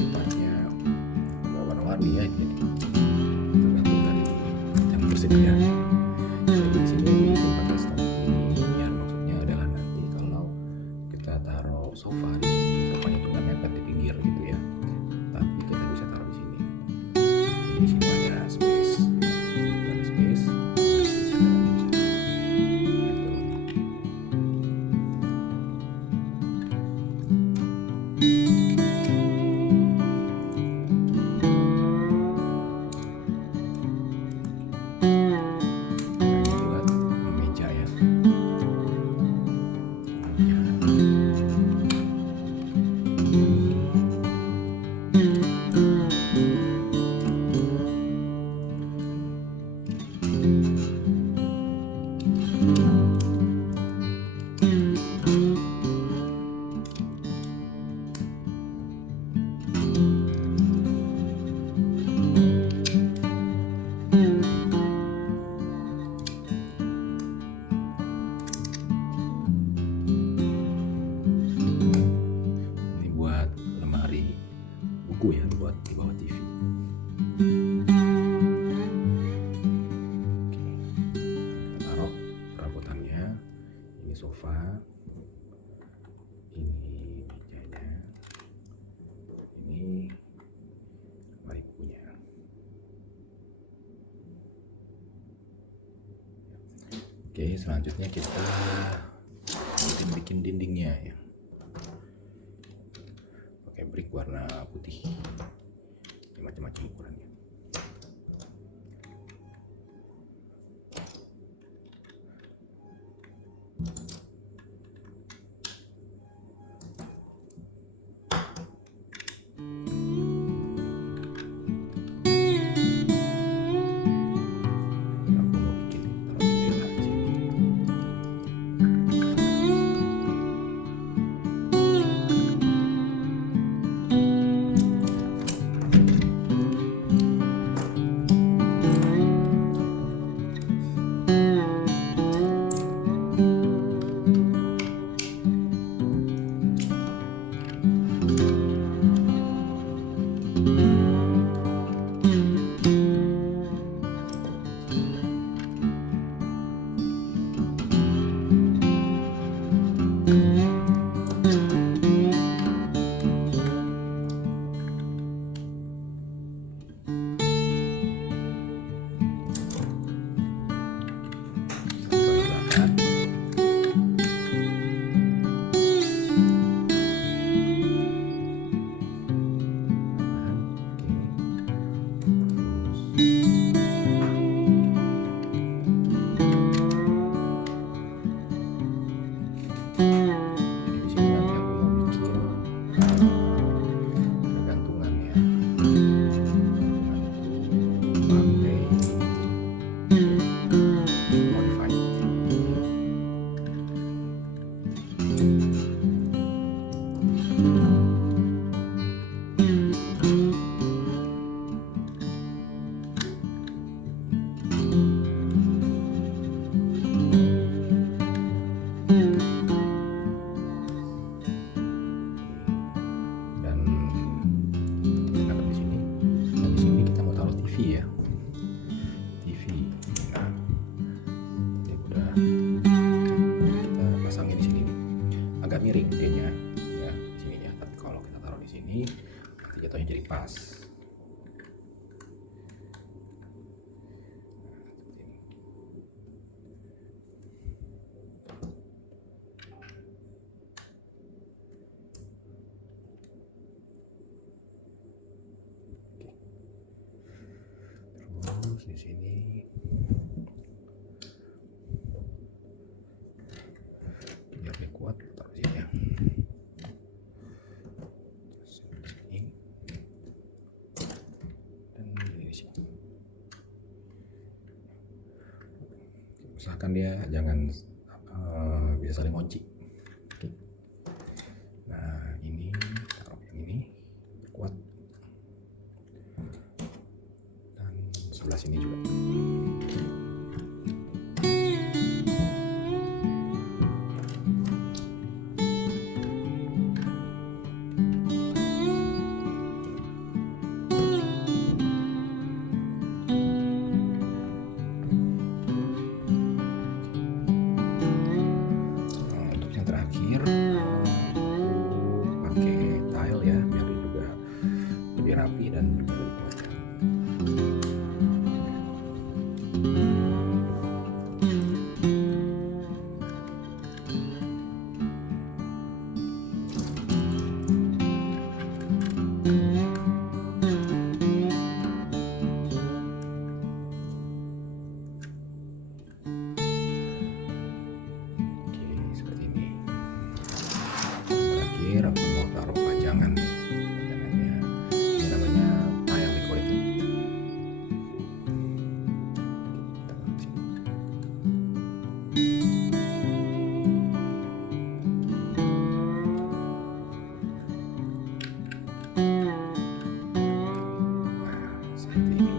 depannya agak warna-warni ya, jadi tergantung dari yang bersedia. Jadi di sini bikin pakai stand ini ya, maksudnya adalah nanti kalau kita taruh sofa di sini, sofanya itu nggak mepet di pinggir gitu ya, tapi kita bisa taruh di sini. Jadi di sini ada space, ada space, bisa nanti bisa buat meja ya. Ini buat lemari buku ya, buat di bawah TV. Kita taruh perabotannya. Ini sofa, ini mejanya, ini lemari bukunya. Oke, selanjutnya kita bikin dindingnya ya. Pakai brick warna putih. Ini macam-macam ukurannya. Aku mau bikin taruh jendela di sini. ya, TV. Nah, ini udah kita pasangin di sini nih. Agak miring dianya ya sininya, tapi kalau kita taruh di sini nanti jatuhnya jadi pas. Terus di sini biar dia kuat, taruh sini ya. Terus di sini dan di sini. Usahakan dia jangan bisa saling kunci. Nah ini taruh yang ini kuat, dan sebelah sini juga. lebih rapi dan juga lebih dikuatkan. Oke, seperti ini. Terakhir aku mau taruh pajangan nih. Pajangannya ini namanya tile decorator. Kita taruh di sini. Nah, seperti ini.